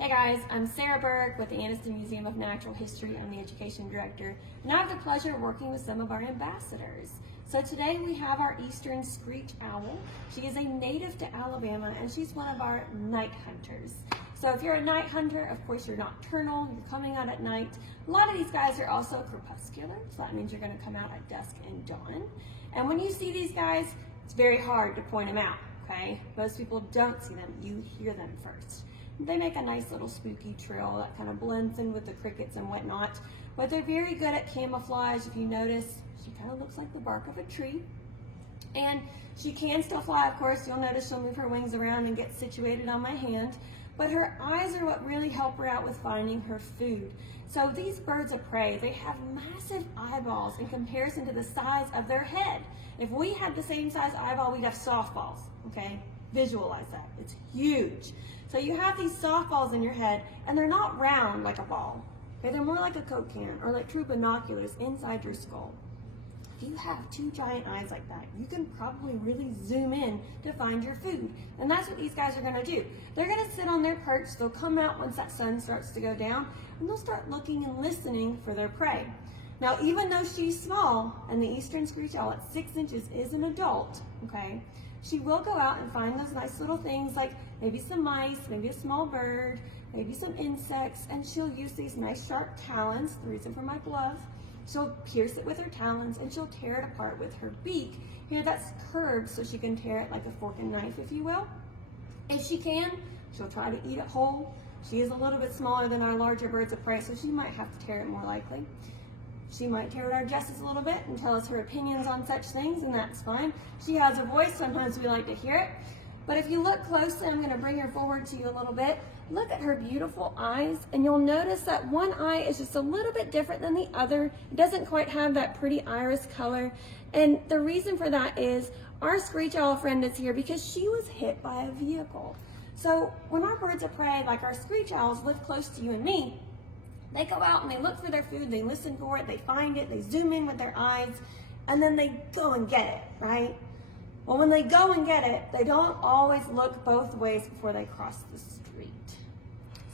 Hey guys, I'm Sarah Berg with the Anniston Museum of Natural History. I'm the Education Director, and I have the pleasure of working with some of our ambassadors. So today we have our eastern screech owl. She is a native to Alabama, and she's one of our night hunters. So if you're a night hunter, of course you're nocturnal, you're coming out at night. A lot of these guys are also crepuscular, so that means you're going to come out at dusk and dawn. And when you see these guys, it's very hard to point them out, okay? Most people don't see them, you hear them first. They make a nice little spooky trill that kind of blends in with the crickets and whatnot. But they're very good at camouflage. If you notice, she kind of looks like the bark of a tree. And she can still fly, of course. You'll notice she'll move her wings around and get situated on my hand. But her eyes are what really help her out with finding her food. So these birds of prey, they have massive eyeballs in comparison to the size of their head. If we had the same size eyeball, we'd have softballs, okay? Visualize that, it's huge. So you have these softballs in your head, and they're not round like a ball. Okay? They're more like a Coke can, or like true binoculars inside your skull. If you have two giant eyes like that, you can probably really zoom in to find your food. And that's what these guys are gonna do. They're gonna sit on their perch, they'll come out once that sun starts to go down, and they'll start looking and listening for their prey. Now, even though she's small, and the eastern screech owl at 6 inches is an adult, okay, she will go out and find those nice little things like maybe some mice, maybe a small bird, maybe some insects, and she'll use these nice sharp talons, the reason for my glove. She'll pierce it with her talons and she'll tear it apart with her beak. Here that's curved so she can tear it like a fork and knife, if you will. If she can, she'll try to eat it whole. She is a little bit smaller than our larger birds of prey, so she might have to tear it more likely. She might tear at our dresses a little bit and tell us her opinions on such things, and that's fine. She has a voice, sometimes we like to hear it. But if you look closely, I'm gonna bring her forward to you a little bit. Look at her beautiful eyes, and you'll notice that one eye is just a little bit different than the other. It doesn't quite have that pretty iris color. And the reason for that is our screech owl friend is here because she was hit by a vehicle. So when our birds of prey, like our screech owls, live close to you and me, they go out and they look for their food, they listen for it, they find it, they zoom in with their eyes, and then they go and get it, right? Well, when they go and get it, they don't always look both ways before they cross the street.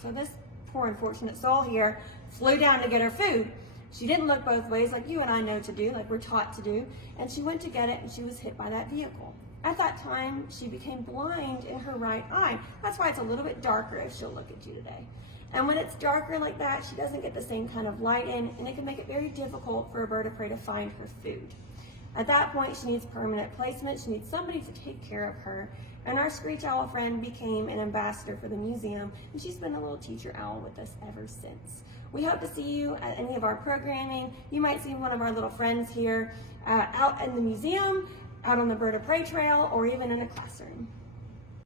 So this poor unfortunate soul here flew down to get her food. She didn't look both ways like you and I know to do, like we're taught to do, and she went to get it and she was hit by that vehicle. At that time, she became blind in her right eye. That's why it's a little bit darker if she'll look at you today. And when it's darker like that, she doesn't get the same kind of light in, and it can make it very difficult for a bird of prey to find her food. At that point, she needs permanent placement. She needs somebody to take care of her. And our screech owl friend became an ambassador for the museum, and she's been a little teacher owl with us ever since. We hope to see you at any of our programming. You might see one of our little friends here out in the museum, out on the bird of prey trail, or even in a classroom.